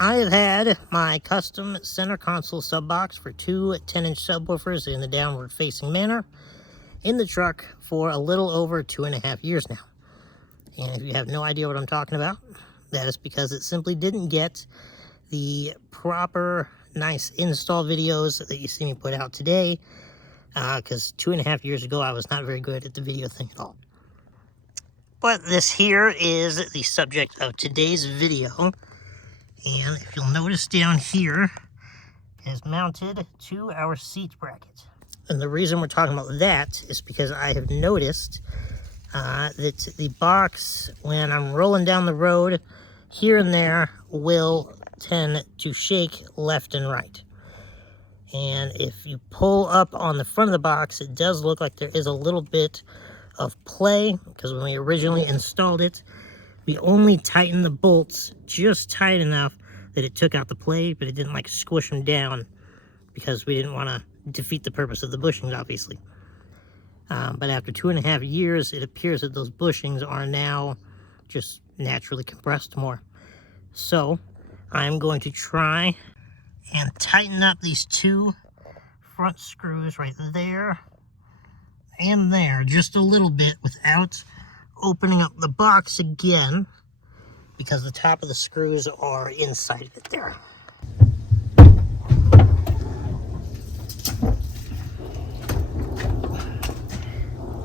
I have had my custom center console sub box for two 10-inch subwoofers in the downward facing manner in the truck for a little over 2.5 years now. And if you have no idea what I'm talking about, that is because it simply didn't get the proper nice install videos that you see me put out today, because 2.5 years ago I was not very good at the video thing at all. But this here is the subject of today's video, and if you'll notice down here, it is mounted to our seat bracket. And the reason we're talking about that is because I have noticed that the box, when I'm rolling down the road, here and there will tend to shake left and right. And if you pull up on the front of the box, it does look like there is a little bit of play, because when we originally installed it, we only tightened the bolts just tight enough that it took out the play, but it didn't like squish them down, because we didn't want to defeat the purpose of the bushings, obviously. But after 2.5 years, it appears that those bushings are now just naturally compressed more. So I'm going to try and tighten up these two front screws right there and there just a little bit without opening up the box again, because the top of the screws are inside of it there.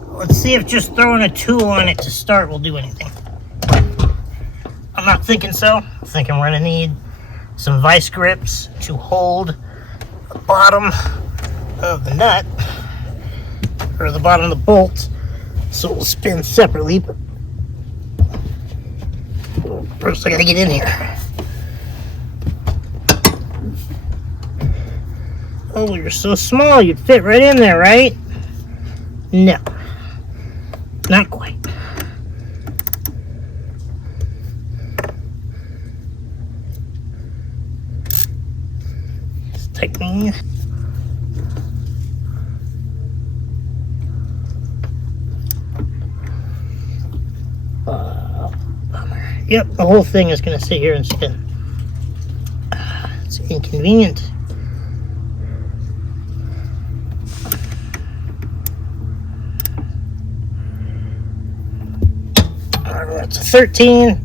Let's see if just throwing a tool on it to start will do anything. I'm not thinking so. I'm thinking we're going to need some vice grips to hold the bottom of the nut, or the bottom of the bolt, so it will spin separately. But first I got to get in here. Oh, you're so small, you'd fit right in there, right? No. Not quite. Just tightening. Bummer. Yep, the whole thing is going to sit here and spin. It's inconvenient. That's a 13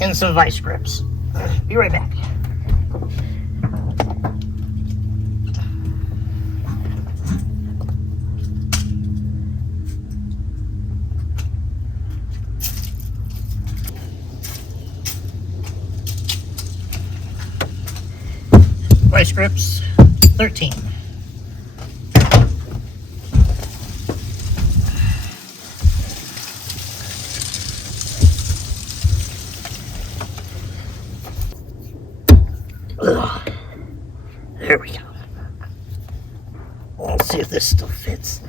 and some vice grips. Be right back. Vice grips, 13. Ugh. There we go. Let's see if this still fits.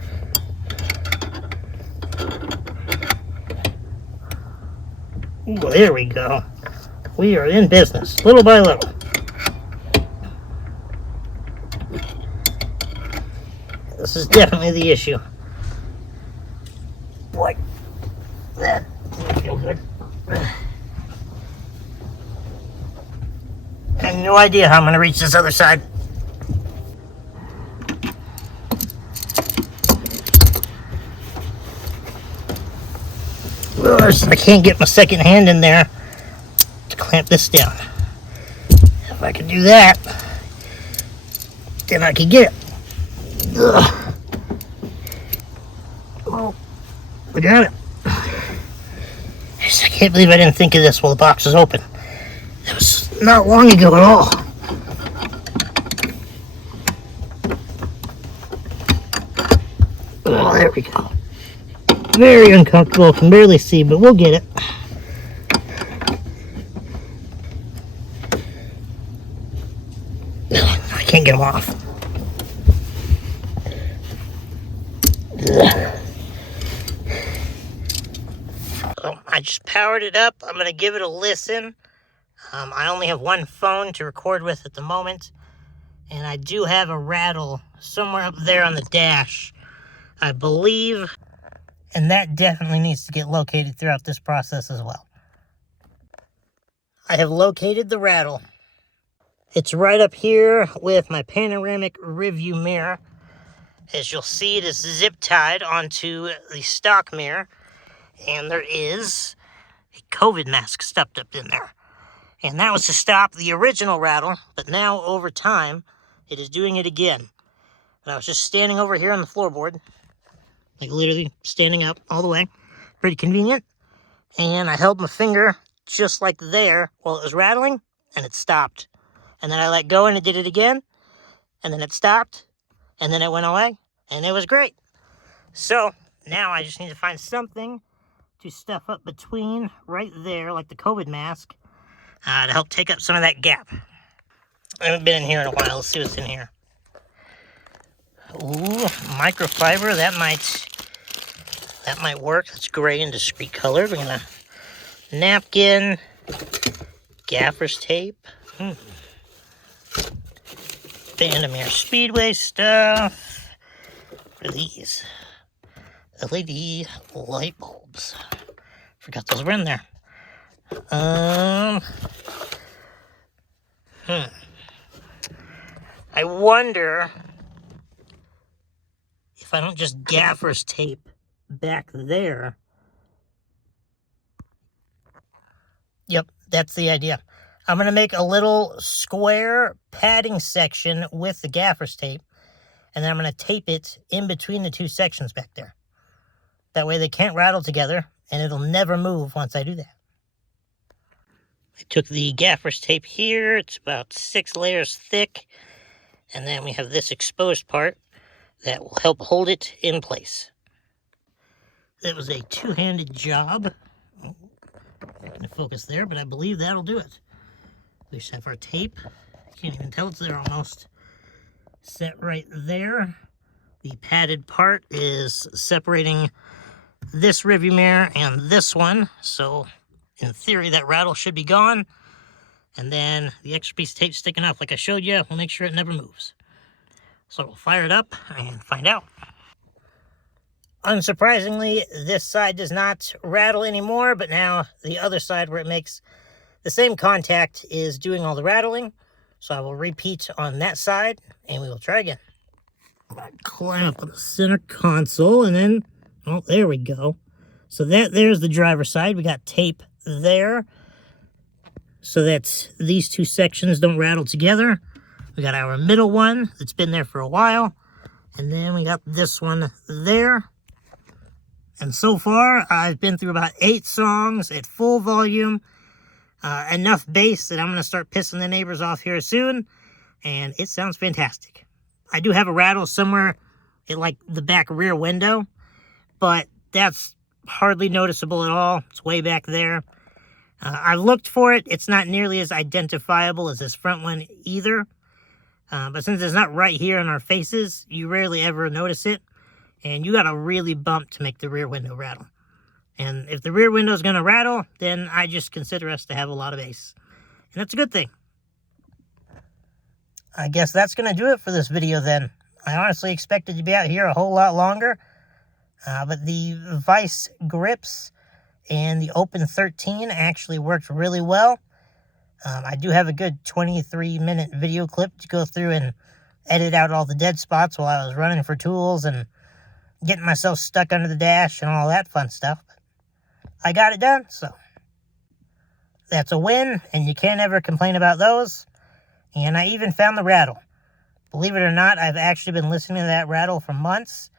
Ooh, there we go. We are in business, little by little. This is definitely the issue. Boy, that doesn't feel good. I have no idea how I'm going to reach this other side. I can't get my second hand in there to clamp this down. If I could do that, then I could get it. Ugh. Oh, we got it. I can't believe I didn't think of this while the box was open. It was not long ago at all. Oh, there we go. Very uncomfortable, can barely see, but we'll get it. I can't get them off. I just powered it up. I'm going to give it a listen. I only have one phone to record with at the moment, and I do have a Rattle somewhere up there on the dash, I believe, and that definitely needs to get located throughout this process as well. I have located the Rattle. It's right up here with my panoramic review mirror. As you'll see, it is zip tied onto the stock mirror, and there is a COVID mask stuffed up in there. And that was to stop the original rattle, but now over time, it is doing it again. But I was just standing over here on the floorboard, like literally standing up all the way. Pretty convenient. And I held my finger just like there while it was rattling, and it stopped. And then I let go and it did it again, and then it stopped, and then it went away, and it was great. So now I just need to find something to stuff up between right there, like the COVID mask, to help take up some of that gap. I haven't been in here in a while. Let's see what's in here. Ooh, microfiber. That might work. That's gray and discreet color. We're gonna napkin, gaffer's tape, Bandamere Speedway stuff. What are these? LED light bulbs. Forgot those were in there. I wonder if I don't just gaffer's tape back there. Yep, that's the idea. I'm going to make a little square padding section with the gaffer's tape, and then I'm going to tape it in between the two sections back there. That way they can't rattle together, and it'll never move once I do that. I took the gaffer's tape here. It's about 6 layers thick, and then we have this exposed part that will help hold it in place. That was a two-handed job. Not going to focus there, but I believe that'll do it. We just have our tape. Can't even tell it's there almost. Set right there. The padded part is separating this rearview mirror and this one. So in theory, that rattle should be gone. And then the extra piece of tape sticking up like I showed you. We'll make sure it never moves. So we'll fire it up and find out. Unsurprisingly, this side does not rattle anymore, but now the other side where it makes the same contact is doing all the rattling. So I will repeat on that side, and we will try again. Climb up on the center console, and then, oh, there we go. So there's the driver's side. We got tape there, so that these two sections don't rattle together. We got our middle one that's been there for a while, and then we got this one there. And so far, I've been through about 8 songs at full volume, enough bass that I'm going to start pissing the neighbors off here soon, and it sounds fantastic. I do have a rattle somewhere in like the back rear window, but that's hardly noticeable at all. It's way back there. I've looked for it. It's not nearly as identifiable as this front one either, but since it's not right here in our faces, you rarely ever notice it. And you got to really bump to make the rear window rattle. And if the rear window is going to rattle, then I just consider us to have a lot of bass. And that's a good thing. I guess that's going to do it for this video then. I honestly expected to be out here a whole lot longer. But the vice grips and the Open 13 actually worked really well. I do have a good 23-minute video clip to go through and edit out all the dead spots while I was running for tools and getting myself stuck under the dash and all that fun stuff. But I got it done, so that's a win, and you can't ever complain about those. And I even found the rattle. Believe it or not, I've actually been listening to that rattle for months,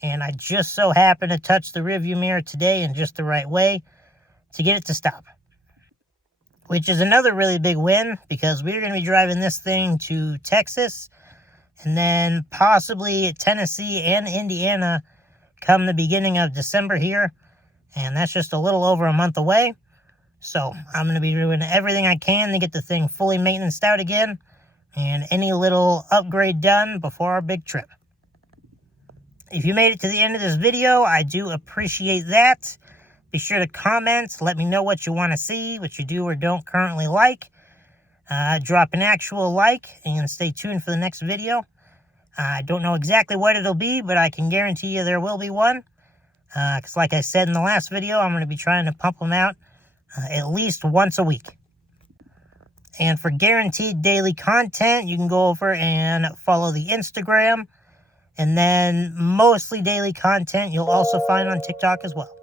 and I just so happened to touch the rearview mirror today in just the right way to get it to stop. Which is another really big win, because we're going to be driving this thing to Texas and then possibly Tennessee and Indiana come the beginning of December here. And that's just a little over a month away. So I'm going to be doing everything I can to get the thing fully maintenanced out again, and any little upgrade done before our big trip. If you made it to the end of this video, I do appreciate that. Be sure to comment, let me know what you want to see, what you do or don't currently like. Drop an actual like, and stay tuned for the next video. I don't know exactly what it'll be, but I can guarantee you there will be one. Because like I said in the last video, I'm going to be trying to pump them out at least once a week. And for guaranteed daily content, you can go over and follow the Instagram. And then mostly daily content you'll also find on TikTok as well.